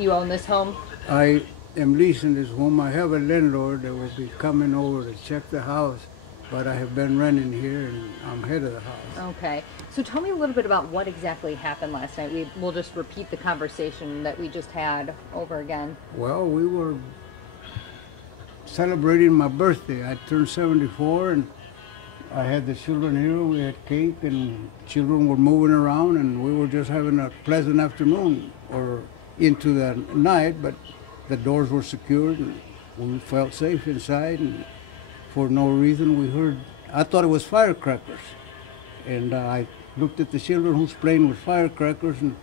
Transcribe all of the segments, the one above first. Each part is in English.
You own this home? I am leasing this home. I have a landlord that will be coming over to check the house, but I have been renting here and I'm head of the house. Okay. So tell me a little bit about what exactly happened last night. We'll just repeat the conversation that we just had over again. Well, we were celebrating my birthday. I turned 74 and I had the children here. We had cake and children were moving around and we were just having a pleasant afternoon or into the night, but the doors were secured and we felt safe inside, and for no reason we heard, I thought it was firecrackers. And I looked at the children who was playing with firecrackers and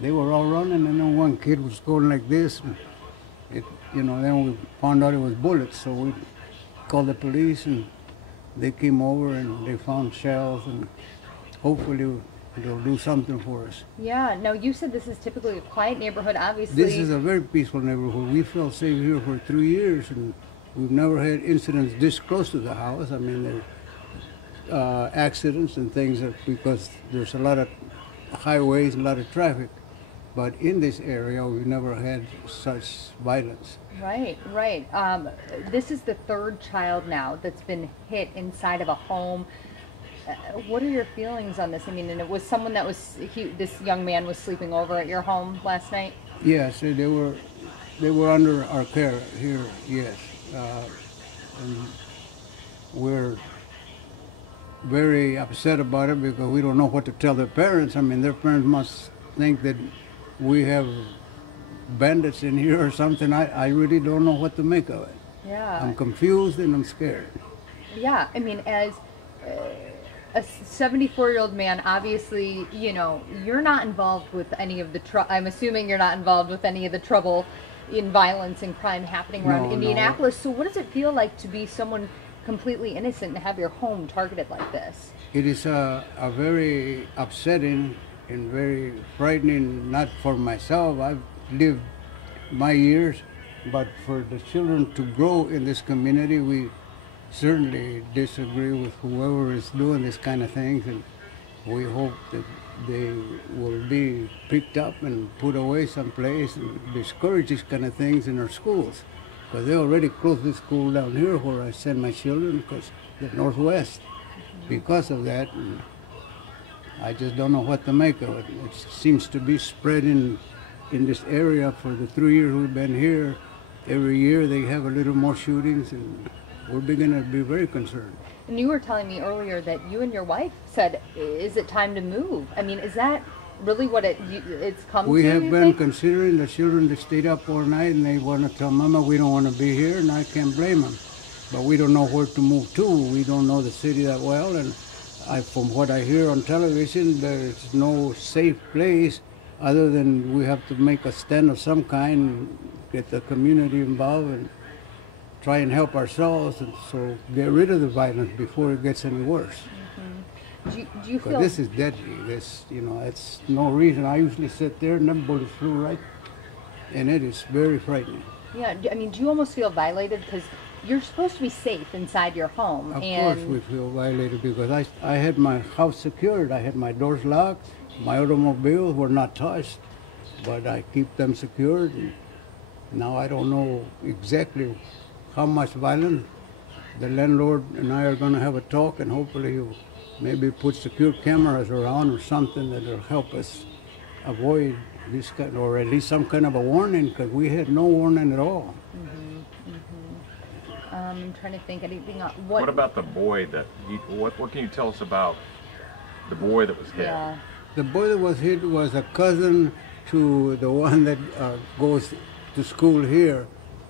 they were all running, and then one kid was going like this. And then we found out it was bullets, so we called the police and they came over and they found shells, and hopefully they'll do something for us. Yeah. Now, you said this is typically a quiet neighborhood, obviously. This is a very peaceful neighborhood. We felt safe here for 3 years, and we've never had incidents this close to the house. I mean, there accidents and things because there's a lot of highways and a lot of traffic. But in this area, we've never had such violence. Right, right. This is the third child now that's been hit inside of a home. What are your feelings on this? I mean, and it was someone that this young man was sleeping over at your home last night? Yes, they were under our care here, yes. And we're very upset about it because we don't know what to tell their parents. I mean, their parents must think that we have bandits in here or something. I really don't know what to make of it. Yeah. I'm confused and I'm scared. Yeah, I mean, as a 74-year-old man, obviously, you're not involved with any of the I'm assuming you're not involved with any of the trouble in violence and crime happening around Indianapolis. So what does it feel like to be someone completely innocent and have your home targeted like this? It is a very upsetting and very frightening, not for myself. I've lived my years, but for the children to grow in this community, we certainly disagree with whoever is doing this kind of things, and we hope that they will be picked up and put away someplace and discourage these kind of things in our schools. Because they already closed the school down here where I send my children, because the Northwest. Because of that, and I just don't know what to make of it. It seems to be spreading in this area for the 3 years we've been here. Every year they have a little more shootings, and we're beginning to be very concerned. And you were telling me earlier that you and your wife said, is it time to move? I mean, is that really what it's come to? We have been considering. The children that stayed up all night and they want to tell Mama we don't want to be here, and I can't blame them. But we don't know where to move to. We don't know the city that well, and from what I hear on television, there's no safe place other than we have to make a stand of some kind, get the community involved, and try and help ourselves, and so get rid of the violence before it gets any worse. Mm-hmm. Do you feel this is deadly? It's no reason. I usually sit there and them bullets flew right, and it is very frightening. Yeah, I mean, do you almost feel violated because you're supposed to be safe inside your home? Of course we feel violated because I had my house secured. I had my doors locked. My automobiles were not touched, but I keep them secured. And now I don't know exactly how much violence. The landlord and I are going to have a talk, and hopefully he'll maybe put secure cameras around or something that will help us avoid this kind, or at least some kind of a warning, because we had no warning at all. Mm-hmm. Mm-hmm. I'm trying to think anything else. What about the boy what can you tell us about the boy that was hit? Yeah. The boy that was hit was a cousin to the one that goes to school here,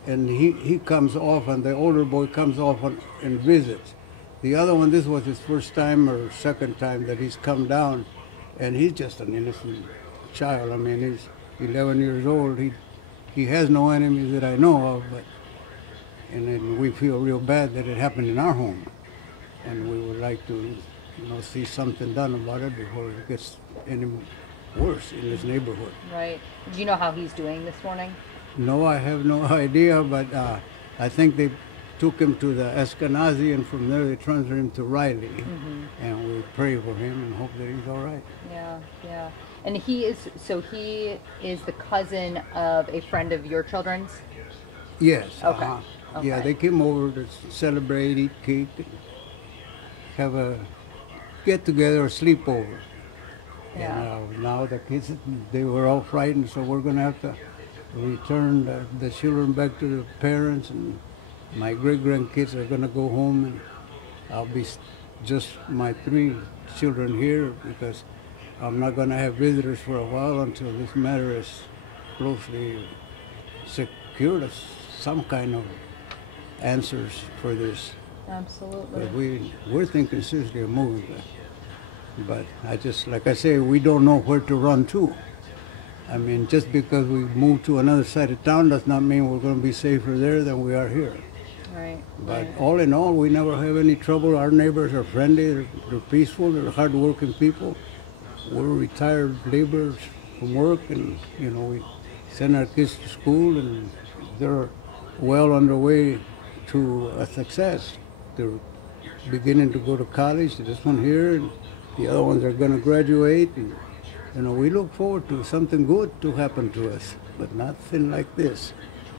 and he comes off, and the older boy comes off and visits. The other one, this was his first time or second time that he's come down, and he's just an innocent child. I mean, he's 11 years old. He has no enemies that I know of, and then we feel real bad that it happened in our home, and we would like to see something done about it before it gets any worse in this neighborhood. Right. Do you know how he's doing this morning? No, I have no idea, but I think they took him to the Eskenazi, and from there they transferred him to Riley. Mm-hmm. And we pray for him and hope that he's all right. Yeah, yeah. And he is the cousin of a friend of your children's? Yes. Okay. Yeah, Okay. they came over to celebrate, eat cake, and have a get together, a sleepover. Yeah. And now the kids, they were all frightened, so we're going to have to return the children back to the parents, and my great-grandkids are going to go home, and I'll be just my 3 children here, because I'm not going to have visitors for a while until this matter is closely secured, some kind of answers for this. Absolutely. But we're thinking seriously of moving there. But like I say, we don't know where to run to. I mean, just because we moved to another side of town does not mean we're going to be safer there than we are here. Right. But right. all in all, we never have any trouble. Our neighbors are friendly, they're peaceful, they're hardworking people. We're retired laborers from work, and we send our kids to school, and they're well on their way to a success. They're beginning to go to college. This one here, and the other ones are going to graduate. And we look forward to something good to happen to us, but nothing like this.